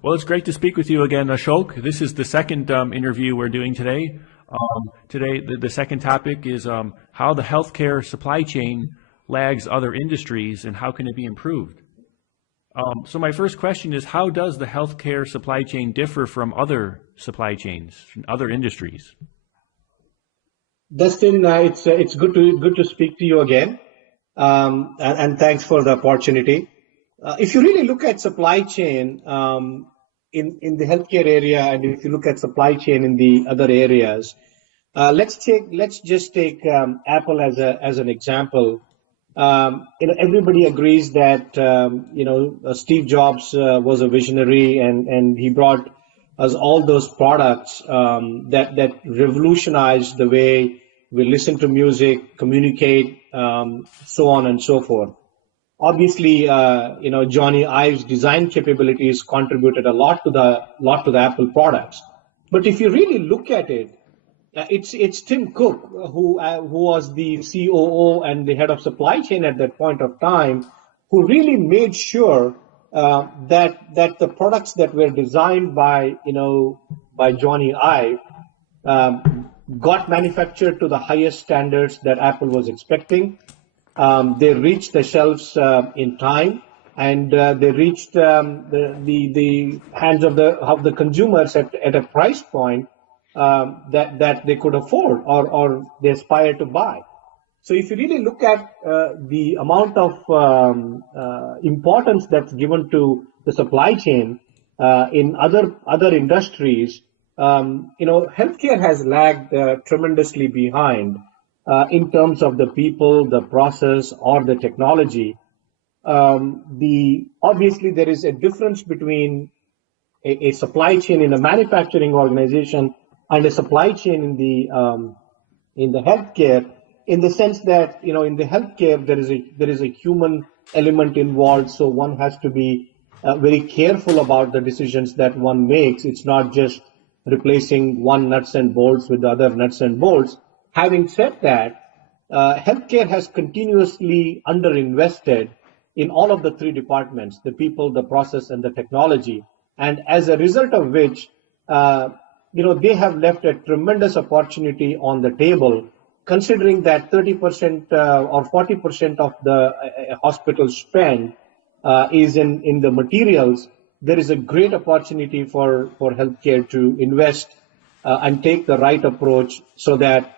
Well, it's great to speak with you again, Ashok. This is the second interview we're doing today. Today, the second topic is how the healthcare supply chain lags other industries and how can it be improved. So my first question is, how does the healthcare supply chain differ from other supply chains, from other industries? Dustin, it's good to speak to you again, and thanks for the opportunity. If you really look at supply chain in the healthcare area, and if you look at supply chain in the other areas, let's just take Apple as an example. Everybody agrees that Steve Jobs was a visionary, and he brought us all those products that revolutionized the way we listen to music, communicate, so on and so forth. Obviously, Johnny Ive's design capabilities contributed a lot to the Apple products. But if you really look at it, it's Tim Cook who was the COO and the head of supply chain at that point of time, who really made sure that the products that were designed by Johnny Ive got manufactured to the highest standards that Apple was expecting. They reached the shelves in time, and they reached the hands of the consumers at a price point that they could afford or they aspire to buy. So if you really look at the amount of importance that's given to the supply chain in other industries, healthcare has lagged tremendously behind in terms of the people, the process, or the technology. Obviously there is a difference between a supply chain in a manufacturing organization and a supply chain in the healthcare, in the sense that in the healthcare there is a human element involved, so one has to be very careful about the decisions that one makes. It's not just replacing one nuts and bolts with the other nuts and bolts. Having said that, healthcare has continuously underinvested in all of the three departments: the people, the process, and the technology. And as a result of which, they have left a tremendous opportunity on the table, considering that 30% or 40% of the hospital spend is in the materials. There is a great opportunity for healthcare to invest and take the right approach so that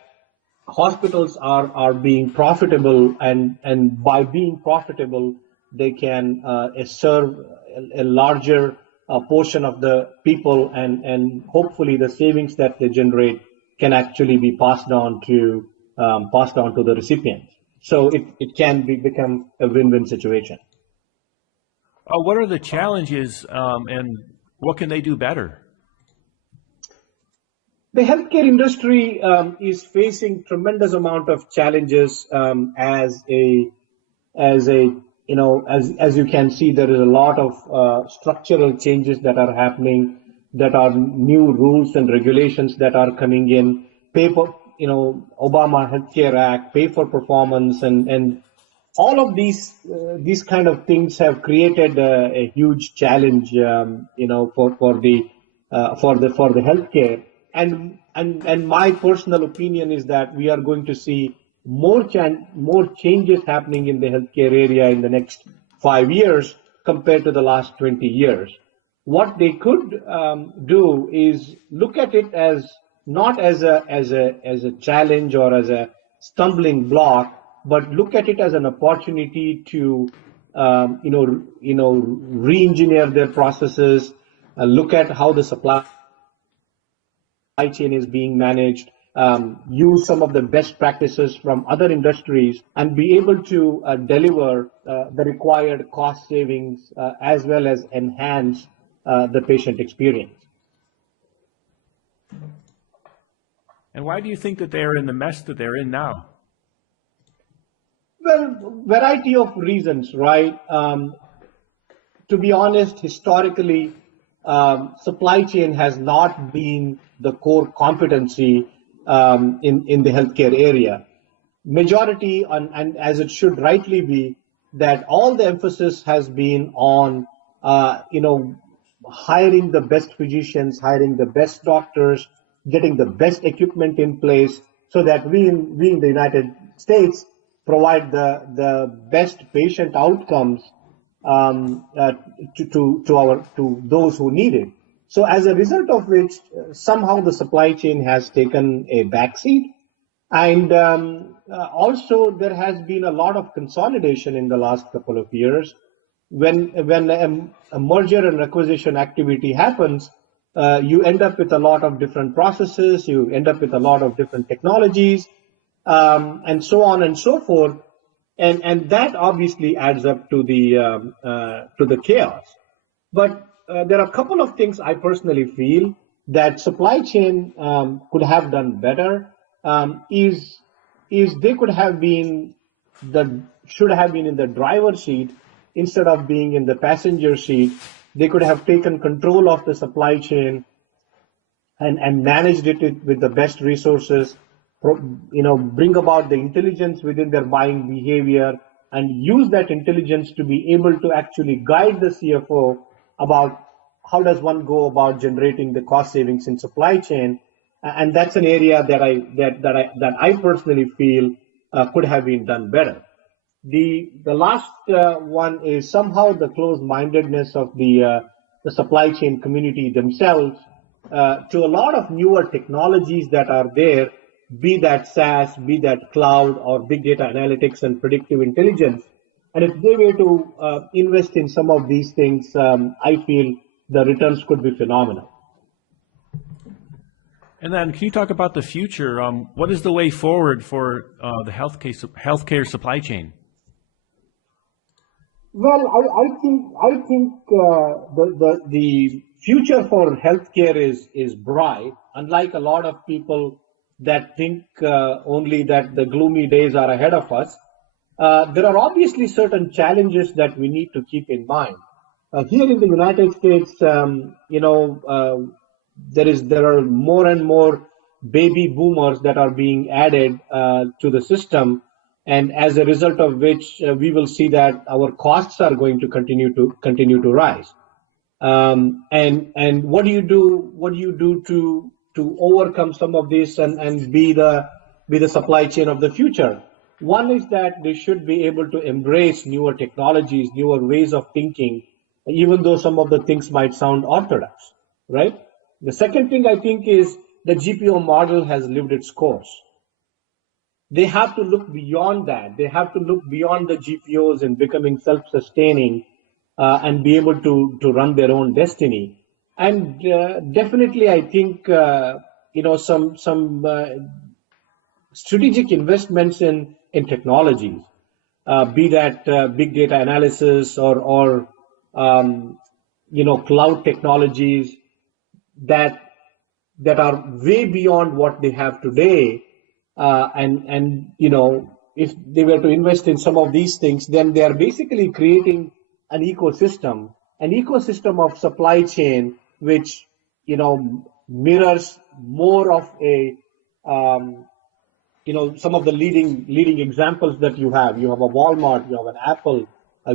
hospitals are being profitable, and by being profitable, they can serve a larger portion of the people, and hopefully the savings that they generate can actually be passed on to the recipient. So it can become a win-win situation. What are the challenges and what can they do better? The healthcare industry is facing tremendous amount of challenges as you can see. There is a lot of structural changes that are happening, that are new rules and regulations that are coming in. Obama Healthcare Act, pay for performance, and all of these kind of things have created a huge challenge, for the healthcare. And my personal opinion is that we are going to see more changes happening in the healthcare area in the next 5 years compared to the last 20 years. What they could do is look at it as not as a challenge or as a stumbling block, but look at it as an opportunity to re-engineer their processes, look at how the supply chain is being managed, use some of the best practices from other industries, and be able to deliver the required cost savings as well as enhance the patient experience. And why do you think that they're in the mess that they're in now? Well, variety of reasons, right? To be honest, historically, supply chain has not been the core competency in the healthcare area. Majority, and as it should rightly be, that all the emphasis has been on, hiring the best physicians, hiring the best doctors, getting the best equipment in place so that we in the United States provide the best patient outcomes to those who need it. So as a result of which, somehow the supply chain has taken a backseat. And also there has been a lot of consolidation in the last couple of years. When a merger and acquisition activity happens, you end up with a lot of different processes, you end up with a lot of different technologies, and so on and so forth. And that obviously adds up to the chaos. But there are a couple of things I personally feel that supply chain could have done better. Is they could have been should have been in the driver's seat instead of being in the passenger seat. They could have taken control of the supply chain and managed it with the best resources, bring about the intelligence within their buying behavior and use that intelligence to be able to actually guide the CFO about how does one go about generating the cost savings in supply chain. And that's an area that I personally feel could have been done better. The last one is somehow the closed-mindedness of the supply chain community themselves to a lot of newer technologies that are there, be that SaaS, be that cloud, or big data analytics and predictive intelligence. And if they were to invest in some of these things, I feel the returns could be phenomenal. And then can you talk about the future? What is the way forward for the healthcare supply chain? Well, I think the future for healthcare is bright. Unlike a lot of people that think only that the gloomy days are ahead of us, there are obviously certain challenges that we need to keep in mind. Here in the United States, there are more and more baby boomers that are being added to the system. And as a result of which, we will see that our costs are going to continue to rise. And what do you do to overcome some of this and be the supply chain of the future? One is that they should be able to embrace newer technologies, newer ways of thinking, even though some of the things might sound orthodox, right? The second thing I think is the GPO model has lived its course. They have to look beyond that. They have to look beyond the GPOs and becoming self-sustaining and be able to run their own destiny. And definitely, I think some strategic investments in technologies, be that big data analysis or cloud technologies that are way beyond what they have today. If they were to invest in some of these things, then they are basically creating an ecosystem of supply chain, which, mirrors more of a, some of the leading examples that you have. You have a Walmart, you have an Apple,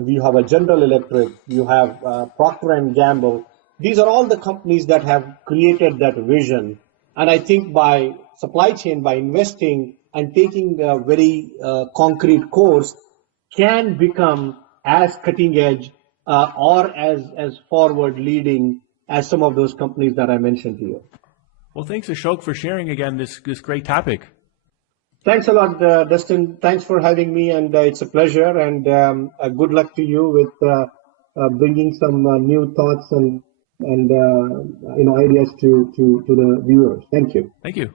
you have a General Electric, you have Procter and Gamble. These are all the companies that have created that vision. And I think by supply chain, by investing and taking a very concrete course, can become as cutting edge or as forward leading as some of those companies that I mentioned to you. Well, thanks, Ashok, for sharing again this great topic. Thanks a lot, Dustin. Thanks for having me, and it's a pleasure. And good luck to you with bringing some new thoughts and ideas to the viewers. Thank you. Thank you.